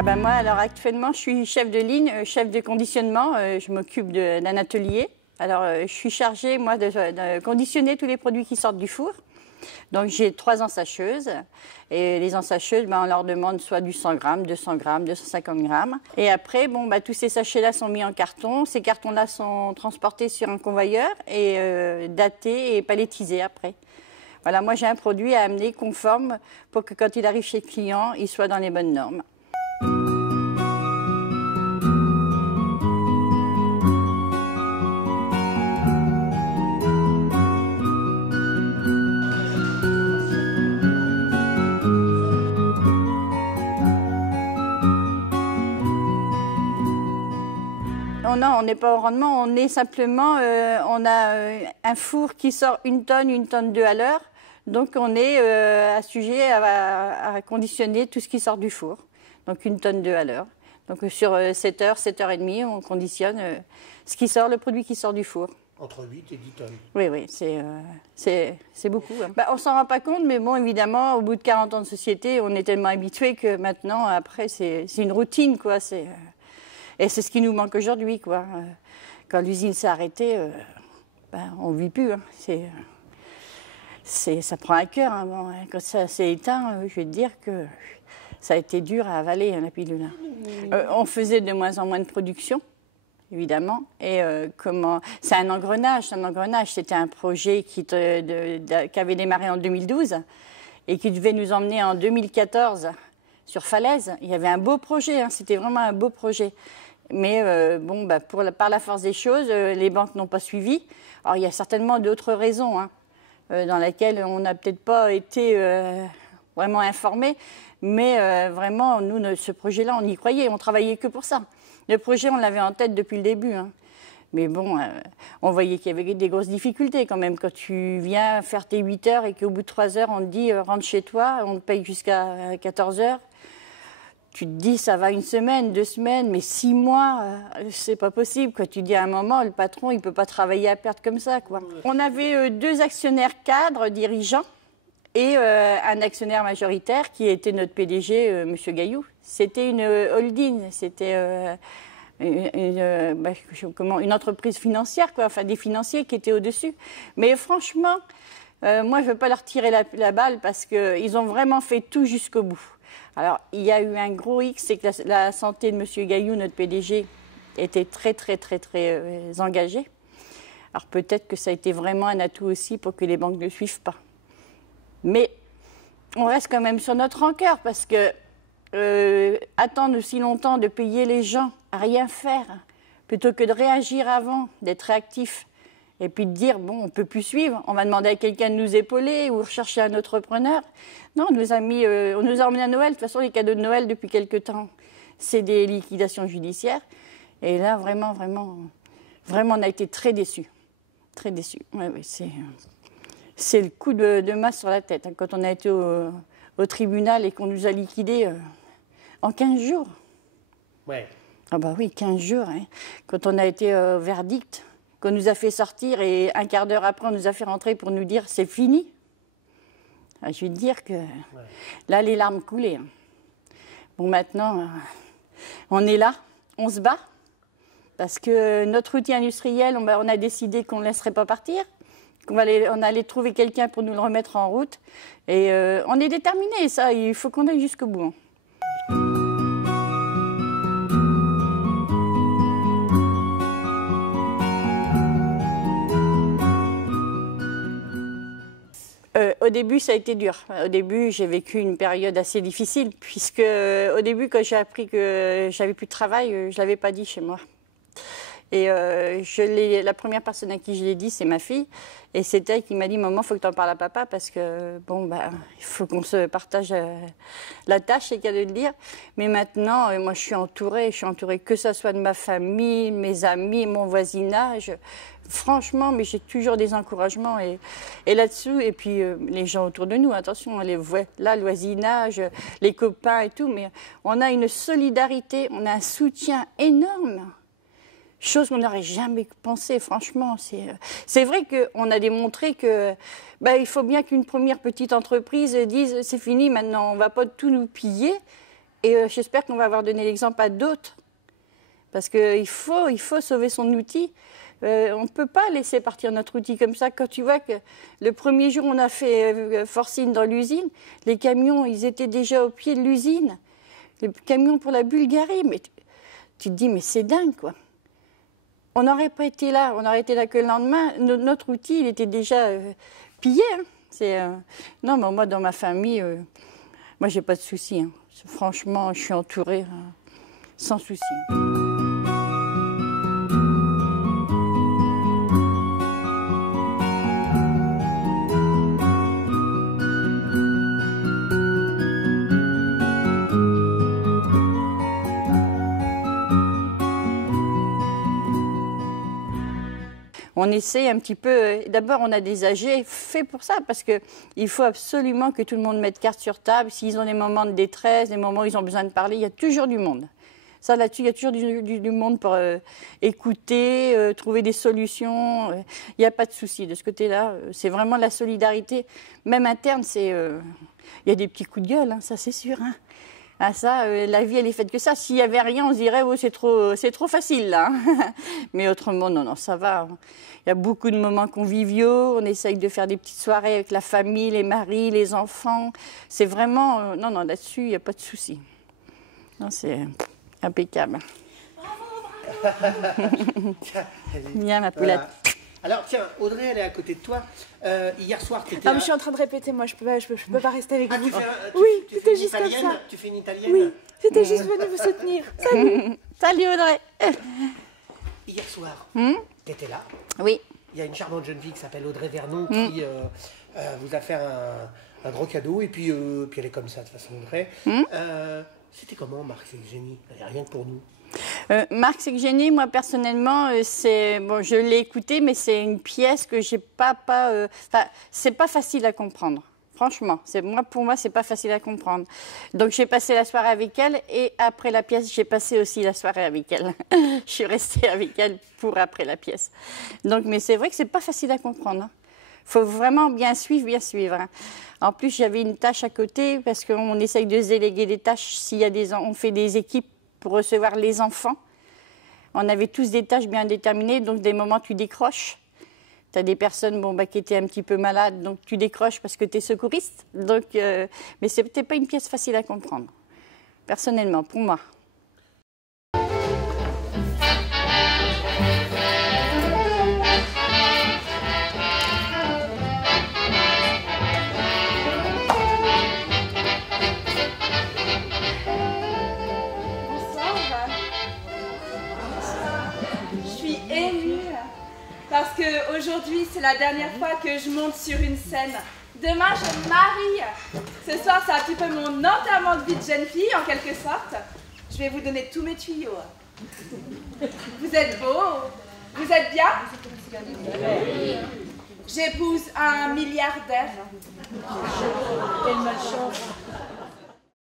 Ah ben moi, alors actuellement, je suis chef de ligne, chef de conditionnement. Je m'occupe d'un atelier. Alors, je suis chargée, moi, de conditionner tous les produits qui sortent du four. Donc, j'ai 3 ensacheuses. Et les ensacheuses, ben, on leur demande soit du 100 grammes, 200 grammes, 250 grammes. Et après, bon, ben, tous ces sachets-là sont mis en carton. Ces cartons-là sont transportés sur un convoyeur et datés et palettisés après. Voilà, moi, j'ai un produit à amener conforme pour que quand il arrive chez le client, il soit dans les bonnes normes. Non, on n'est pas au rendement, on est simplement, on a un four qui sort 1 tonne 2 à l'heure. Donc on est sujet à conditionner tout ce qui sort du four. Donc 1 tonne 2 à l'heure. Donc sur 7 heures, 7 heures et demie, on conditionne ce qui sort, le produit qui sort du four. Entre 8 et 10 tonnes. Oui, oui, c'est beaucoup. Hein. Bah, on ne s'en rend pas compte, mais bon, évidemment, au bout de 40 ans de société, on est tellement habitué que maintenant, après, c'est une routine, quoi. Et c'est ce qui nous manque aujourd'hui, quoi. Quand l'usine s'est arrêtée, ben, on ne vit plus. Hein. Ça prend un cœur. Hein. Bon, quand ça s'est éteint, je vais te dire que ça a été dur à avaler, hein, la pilule. On faisait de moins en moins de production, évidemment. Et c'est un engrenage. C'était un projet qui avait démarré en 2012 et qui devait nous emmener en 2014 sur Falaise. Il y avait un beau projet. Hein. C'était vraiment un beau projet. Mais bon, bah, par la force des choses, les banques n'ont pas suivi. Alors, il y a certainement d'autres raisons hein, dans lesquelles on n'a peut-être pas été vraiment informés. Mais vraiment, nous, ce projet-là, on y croyait. On travaillait que pour ça. Le projet, on l'avait en tête depuis le début. Hein. Mais bon, on voyait qu'il y avait des grosses difficultés quand même. Quand tu viens faire tes 8 heures et qu'au bout de 3 heures, on te dit rentre chez toi, on te paye jusqu'à 14 heures. Tu te dis, ça va 1 semaine, 2 semaines, mais 6 mois, c'est pas possible. Quoi. Tu dis à un moment, le patron, il peut pas travailler à perte comme ça. Quoi. On avait 2 actionnaires cadres, dirigeants, et un actionnaire majoritaire qui était notre PDG, M. Gaillou. C'était une holding, c'était une entreprise financière, quoi. Enfin des financiers qui étaient au-dessus. Mais franchement, moi, je ne veux pas leur tirer la balle parce qu'ils ont vraiment fait tout jusqu'au bout. Alors, il y a eu un gros X, c'est que la santé de M. Gaillou, notre PDG, était très engagée. Alors, peut-être que ça a été vraiment un atout aussi pour que les banques ne suivent pas. Mais on reste quand même sur notre rancœur parce que attendre aussi longtemps de payer les gens à rien faire, plutôt que de réagir avant, d'être réactif, et puis de dire, bon, on ne peut plus suivre, on va demander à quelqu'un de nous épauler ou rechercher un autre preneur. Non, on nous a emmenés à Noël. De toute façon, les cadeaux de Noël, depuis quelque temps, c'est des liquidations judiciaires. Et là, vraiment, on a été très déçus. Très déçus. Ouais, c'est le coup de masse sur la tête. Hein, quand on a été au tribunal et qu'on nous a liquidés en 15 jours. Ouais. Ah bah oui, 15 jours. Hein. Quand on a été au verdict, qu'on nous a fait sortir et un quart d'heure après, on nous a fait rentrer pour nous dire c'est fini. Ah, je vais te dire que là, les larmes coulaient. Hein. Bon, maintenant, on est là, on se bat, parce que notre outil industriel, on a décidé qu'on ne laisserait pas partir, on allait trouver quelqu'un pour nous le remettre en route. Et on est déterminés, ça, il faut qu'on aille jusqu'au bout. Hein. Au début, ça a été dur. Au début, j'ai vécu une période assez difficile, puisque au début, quand j'ai appris que j'avais plus de travail, je ne l'avais pas dit chez moi. Et la première personne à qui je l'ai dit, c'est ma fille. Et c'est elle qui m'a dit, maman, il faut que tu en parles à papa, parce que, bon, bah, il faut qu'on se partage la tâche, c'est qu'à de le dire. Mais maintenant, moi, je suis entourée, que ce soit de ma famille, mes amis, mon voisinage. Franchement, mais j'ai toujours des encouragements et là-dessus, et puis les gens autour de nous, attention, on les voit là, le voisinage, les copains et tout, mais on a une solidarité, on a un soutien énorme, chose qu'on n'aurait jamais pensé, franchement. C'est vrai qu'on a démontré que il faut bien qu'une première petite entreprise dise c'est fini, maintenant on ne va pas tout nous piller, Et j'espère qu'on va avoir donné l'exemple à d'autres. Parce qu'il faut sauver son outil. On ne peut pas laisser partir notre outil comme ça. Quand tu vois que le premier jour, on a fait forcing dans l'usine, les camions, ils étaient déjà au pied de l'usine. Les camions pour la Bulgarie. Mais tu te dis, mais c'est dingue, quoi. On n'aurait pas été là. On aurait été là que le lendemain. Notre outil, il était déjà pillé. Hein. Non, mais moi, dans ma famille, moi, j'ai pas de soucis. Hein. Franchement, je suis entourée sans soucis. On essaie un petit peu, d'abord on a des AG faits pour ça, parce qu'il faut absolument que tout le monde mette carte sur table. S'ils ont des moments de détresse, des moments où ils ont besoin de parler, il y a toujours du monde. Ça là-dessus, il y a toujours du monde pour écouter, trouver des solutions. Il n'y a pas de souci de ce côté-là. C'est vraiment la solidarité, même interne. Il y a des petits coups de gueule, hein, ça c'est sûr. Hein. Ah ça, la vie, elle est faite que ça. S'il n'y avait rien, on se dirait, oh, c'est trop facile, là. Mais autrement, non, ça va. Il y a beaucoup de moments conviviaux. On essaye de faire des petites soirées avec la famille, les maris, les enfants. C'est vraiment... non, là-dessus, il n'y a pas de souci. Non, c'est impeccable. Bien, ma poulette. Voilà. Alors, tiens, Audrey, elle est à côté de toi. Hier soir, tu étais... Non, mais je suis en train de répéter, moi, je peux pas rester avec vous. Oui, c'était juste comme ça. Tu fais une italienne? Oui, j'étais juste venue vous soutenir. Salut. Salut, Audrey. Hier soir, tu étais là. Oui. Il y a une charmante jeune fille qui s'appelle Audrey Vernon qui vous a fait un gros cadeau. Et puis elle est comme ça, de toute façon, Audrey. C'était comment, Marc, c'est génie? Rien que pour nous. Marc, c'est que génie, moi personnellement, je l'ai écouté, mais c'est une pièce que j'ai c'est pas facile à comprendre. Franchement, pour moi, c'est pas facile à comprendre. Donc j'ai passé la soirée avec elle et après la pièce, j'ai passé aussi la soirée avec elle. Je suis restée avec elle pour après la pièce. Donc, mais c'est vrai que c'est pas facile à comprendre. Hein. Faut vraiment bien suivre. Hein. En plus, j'avais une tâche à côté parce qu'on essaye de se déléguer des tâches. On fait des équipes pour recevoir les enfants. On avait tous des tâches bien déterminées, donc des moments tu décroches. Tu as des personnes qui étaient un petit peu malades, donc tu décroches parce que tu es secouriste. Donc, mais ce n'était pas une pièce facile à comprendre, personnellement, pour moi. Parce qu'aujourd'hui, c'est la dernière fois que je monte sur une scène. Demain, je me marie. Ce soir, c'est un petit peu mon enterrement de vie de jeune fille, en quelque sorte. Je vais vous donner tous mes tuyaux. Vous êtes beaux? Vous êtes bien? J'épouse un milliardaire. Quelle malchance.